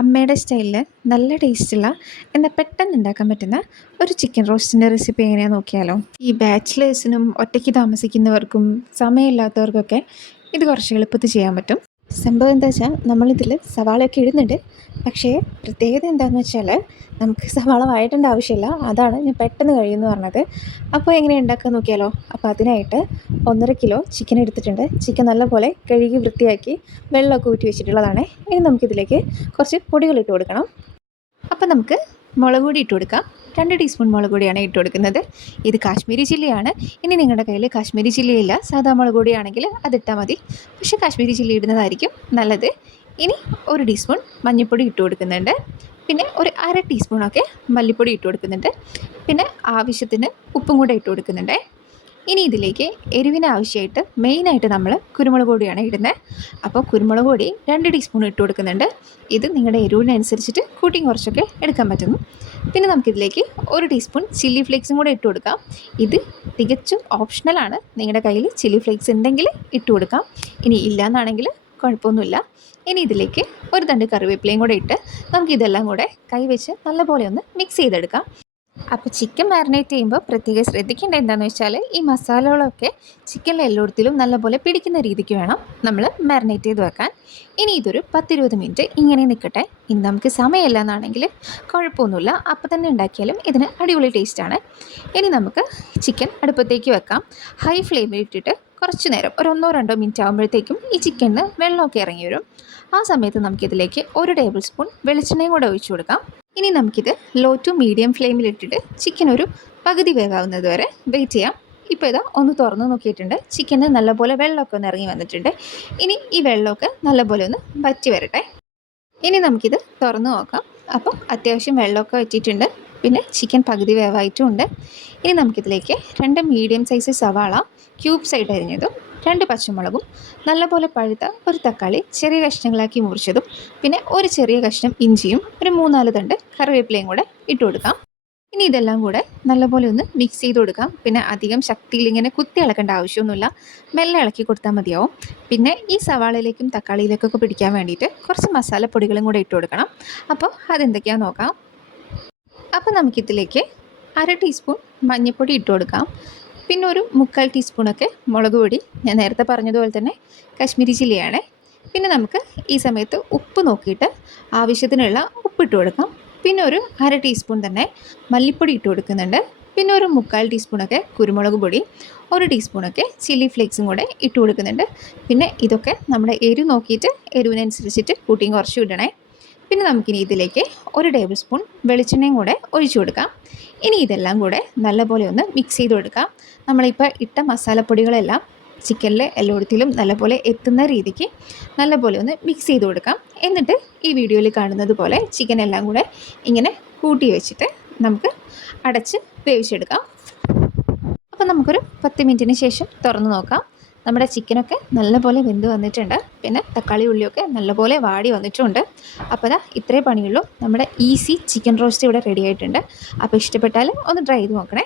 അമ്മയുടെ സ്റ്റൈലിൽ നല്ല ടേസ്റ്റുള്ള എന്നാൽ പെട്ടെന്ന് ഉണ്ടാക്കാൻ പറ്റുന്ന ഒരു ചിക്കൻ റോസ്റ്റിൻ്റെ റെസിപ്പി എങ്ങനെയാണെന്ന് നോക്കിയാലോ. ഈ ബാച്ചിലേഴ്സിനും ഒറ്റയ്ക്ക് താമസിക്കുന്നവർക്കും സമയമില്ലാത്തവർക്കൊക്കെ ഇത് കുറച്ച് എളുപ്പത്തിൽ ചെയ്യാൻ പറ്റും. സംഭവം എന്താ വെച്ചാൽ നമ്മളിതിൽ സവാളയൊക്കെ ഇടുന്നുണ്ട്. പക്ഷേ പ്രത്യേകത എന്താണെന്ന് വെച്ചാൽ നമുക്ക് സവാള വഴറ്റേണ്ട ആവശ്യമില്ല. അതാണ് ഞാൻ പെട്ടെന്ന് കഴിയുമെന്ന് പറഞ്ഞത്. അപ്പോൾ എങ്ങനെ ഉണ്ടാക്കാൻ നോക്കിയാലോ. അപ്പോൾ അതിനായിട്ട് 1.5 കിലോ ചിക്കൻ എടുത്തിട്ടുണ്ട്. ചിക്കൻ നല്ലപോലെ കഴുകി വൃത്തിയാക്കി വെള്ളമൊക്കെ ഊറ്റി വെച്ചിട്ടുള്ളതാണ്. ഇനി നമുക്കിതിലേക്ക് കുറച്ച് പൊടികൾ ഇട്ട് കൊടുക്കണം. അപ്പോൾ നമുക്ക് മുളക് പൊടി ഇട്ട് കൊടുക്കാം. 2 ടീസ്പൂൺ മുളക് പൊടിയാണ് ഇട്ട് കൊടുക്കുന്നത്. ഇത് കാശ്മീരി ചില്ലിയാണ്. ഇനി നിങ്ങളുടെ കയ്യിൽ കാശ്മീരി ചില്ലി ഇല്ല, സാധാ മുളക് പൊടിയാണെങ്കിൽ അതിട്ടാൽ മതി. പക്ഷേ കാശ്മീരി ചില്ലി ഇടുന്നതായിരിക്കും നല്ലത്. ഇനി 1 ടീസ്പൂൺ മഞ്ഞൾപ്പൊടി ഇട്ട് കൊടുക്കുന്നുണ്ട്. പിന്നെ ഒരു 1/2 ടീസ്പൂണൊക്കെ മല്ലിപ്പൊടി ഇട്ട് കൊടുക്കുന്നുണ്ട്. പിന്നെ ആവശ്യത്തിന് ഉപ്പും കൂടെ ഇട്ട് കൊടുക്കുന്നുണ്ട്. ഇനി ഇതിലേക്ക് എരിവിന് ആവശ്യമായിട്ട് മെയിനായിട്ട് നമ്മൾ കുരുമുളക് പൊടിയാണ് ഇടുന്നത്. അപ്പോൾ കുരുമുളക് പൊടി 2 ടീസ്പൂൺ ഇട്ട് കൊടുക്കുന്നുണ്ട്. ഇത് നിങ്ങളുടെ എരിവിനനുസരിച്ചിട്ട് കൂട്ടിയും കുറച്ചൊക്കെ എടുക്കാൻ പറ്റുന്നു. പിന്നെ നമുക്കിതിലേക്ക് 1 ടീസ്പൂൺ ചില്ലി ഫ്ലേക്സും കൂടെ ഇട്ട് കൊടുക്കാം. ഇത് തികച്ചും ഓപ്ഷണലാണ്. നിങ്ങളുടെ കയ്യിൽ ചില്ലി ഫ്ലേക്സ് ഉണ്ടെങ്കിൽ ഇട്ട് കൊടുക്കാം. ഇനി ഇല്ലയെന്നാണെങ്കിൽ കുഴപ്പമൊന്നുമില്ല. ഇനി ഇതിലേക്ക് ഒരു തണ്ട് കറിവേപ്പിലയും കൂടെ ഇട്ട് നമുക്കിതെല്ലാം കൂടെ കൈവച്ച് നല്ലപോലെ ഒന്ന് മിക്സ് ചെയ്തെടുക്കാം. അപ്പോൾ ചിക്കൻ മാരിനേറ്റ് ചെയ്യുമ്പോൾ പ്രത്യേകം ശ്രദ്ധിക്കേണ്ടത് എന്താണെന്ന് വെച്ചാൽ ഈ മസാലകളൊക്കെ ചിക്കനിൽ എല്ലായിടത്തിലും നല്ലപോലെ പിടിക്കുന്ന രീതിക്ക് വേണം നമ്മൾ മാരിനേറ്റ് ചെയ്ത് വെക്കാൻ. ഇനി ഇതൊരു 10-20 മിനിറ്റ് ഇങ്ങനെ നിൽക്കട്ടെ. ഇനി നമുക്ക് സമയമില്ല എന്നാണെങ്കിൽ കുഴപ്പമൊന്നുമില്ല, അപ്പോൾ തന്നെ ഉണ്ടാക്കിയാലും ഇതിന് അടിപൊളി ടേസ്റ്റാണ്. ഇനി നമുക്ക് ചിക്കൻ അടുപ്പത്തേക്ക് വെക്കാം. ഹൈ ഫ്ലെയിമിൽ ഇട്ടിട്ട് കുറച്ച് നേരം ഒരു 1-2 മിനിറ്റ് ആകുമ്പോഴത്തേക്കും ഈ ചിക്കനിൽ വെള്ളമൊക്കെ ഇറങ്ങി വരും. ആ സമയത്ത് നമുക്കിതിലേക്ക് 1 ടേബിൾ സ്പൂൺ വെളിച്ചെണ്ണയും കൂടെ ഒഴിച്ചു കൊടുക്കാം. ഇനി നമുക്കിത് ലോ ടു മീഡിയം ഫ്ലെയിമിലിട്ടിട്ട് ചിക്കൻ ഒരു പകുതി വേകാവുന്നത് വരെ വെയിറ്റ് ചെയ്യാം. ഇപ്പോൾ ഇതാ ഒന്ന് തുറന്ന് നോക്കിയിട്ടുണ്ട്. ചിക്കന് നല്ലപോലെ വെള്ളമൊക്കെ ഒന്ന് ഇറങ്ങി വന്നിട്ടുണ്ട്. ഇനി ഈ വെള്ളമൊക്കെ നല്ലപോലെ ഒന്ന് വറ്റി വരട്ടെ. ഇനി നമുക്കിത് തുറന്ന് നോക്കാം. അപ്പോൾ അത്യാവശ്യം വെള്ളമൊക്കെ വറ്റിയിട്ടുണ്ട്. പിന്നെ ചിക്കൻ പകുതി വേവായിട്ടുമുണ്ട്. ഇനി നമുക്കിതിലേക്ക് 2 മീഡിയം സൈസ് സവാള ക്യൂബ്സ് ആയിട്ട് അരിഞ്ഞതും 2 പച്ചമുളകും നല്ലപോലെ പഴുത്ത ഒരു തക്കാളി ചെറിയ കഷ്ണങ്ങളാക്കി മുറിച്ചതും പിന്നെ ഒരു ചെറിയ കഷ്ണം ഇഞ്ചിയും ഒരു 3-4 തണ്ട് കറിവേപ്പിലയും കൂടെ ഇട്ട് കൊടുക്കാം. ഇനി ഇതെല്ലാം കൂടെ നല്ലപോലെ ഒന്ന് മിക്സ് ചെയ്ത് കൊടുക്കാം. പിന്നെ അധികം ശക്തിയിൽ ഇങ്ങനെ കുത്തി ഇളക്കേണ്ട ആവശ്യമൊന്നുമില്ല, മെല്ലെ ഇളക്കി കൊടുത്താൽ മതിയാവും. പിന്നെ ഈ സവാളയിലേക്കും തക്കാളിയിലേക്കൊക്കെ പിടിക്കാൻ വേണ്ടിയിട്ട് കുറച്ച് മസാലപ്പൊടികളും കൂടെ ഇട്ട് കൊടുക്കണം. അപ്പോൾ അതെന്തൊക്കെയാണെന്ന് നോക്കാം. അപ്പോൾ നമുക്കിതിലേക്ക് 1/2 ടീസ്പൂൺ മഞ്ഞൾപ്പൊടി ഇട്ട് കൊടുക്കാം. പിന്നെ ഒരു 3/4 ടീസ്പൂണൊക്കെ മുളക് പൊടി, ഞാൻ നേരത്തെ പറഞ്ഞതുപോലെ തന്നെ കാശ്മീരി ചില്ലിയാണ്. പിന്നെ നമുക്ക് ഈ സമയത്ത് ഉപ്പ് നോക്കിയിട്ട് ആവശ്യത്തിനുള്ള ഉപ്പിട്ട് കൊടുക്കാം. പിന്നെ ഒരു 1/2 ടീസ്പൂൺ തന്നെ മല്ലിപ്പൊടി ഇട്ട് കൊടുക്കുന്നുണ്ട്. പിന്നെ ഒരു 3/4 ടീസ്പൂണൊക്കെ കുരുമുളക് പൊടി, 1 ടീസ്പൂണൊക്കെ ചില്ലി ഫ്ലേക്സും കൂടെ ഇട്ട് കൊടുക്കുന്നുണ്ട്. പിന്നെ ഇതൊക്കെ നമ്മുടെ എരിവ് നോക്കിയിട്ട് എരിവിനനുസരിച്ചിട്ട് കൂട്ടിയും കുറച്ചും ഇടണേ. പിന്നെ നമുക്കിനി ഇതിലേക്ക് 1 ടേബിൾ സ്പൂൺ വെളിച്ചെണ്ണയും കൂടെ ഒഴിച്ചു കൊടുക്കാം. ഇനി ഇതെല്ലാം കൂടെ നല്ലപോലെ ഒന്ന് മിക്സ് ചെയ്ത് കൊടുക്കാം. നമ്മളിപ്പോൾ ഇട്ട മസാലപ്പൊടികളെല്ലാം ചിക്കനിൽ എല്ലായിടത്തിലും നല്ലപോലെ എത്തുന്ന രീതിക്ക് നല്ലപോലെ ഒന്ന് മിക്സ് ചെയ്ത് കൊടുക്കാം. എന്നിട്ട് ഈ വീഡിയോയിൽ കാണുന്നത് പോലെ ചിക്കൻ എല്ലാം കൂടെ ഇങ്ങനെ കൂട്ടി വെച്ചിട്ട് നമുക്ക് അടച്ച് വേവിച്ചെടുക്കാം. അപ്പോൾ നമുക്കൊരു 10 മിനിറ്റിന് ശേഷം തുറന്ന് നോക്കാം. നമ്മുടെ ചിക്കനൊക്കെ നല്ലപോലെ വെന്ത് വന്നിട്ടുണ്ട്. പിന്നെ തക്കാളി ഉള്ളിയൊക്കെ നല്ലപോലെ വാടി വന്നിട്ടുണ്ട്. അപ്പോൾ ഇതാ ഇത്രേ പണിയുള്ളൂ. നമ്മുടെ ഈസി ചിക്കൻ റോസ്റ്റ് ഇവിടെ റെഡി ആയിട്ടുണ്ട്. അപ്പോൾ ഇഷ്ടപ്പെട്ടാൽ ഒന്ന് ട്രൈ ചെയ്ത് നോക്കണേ.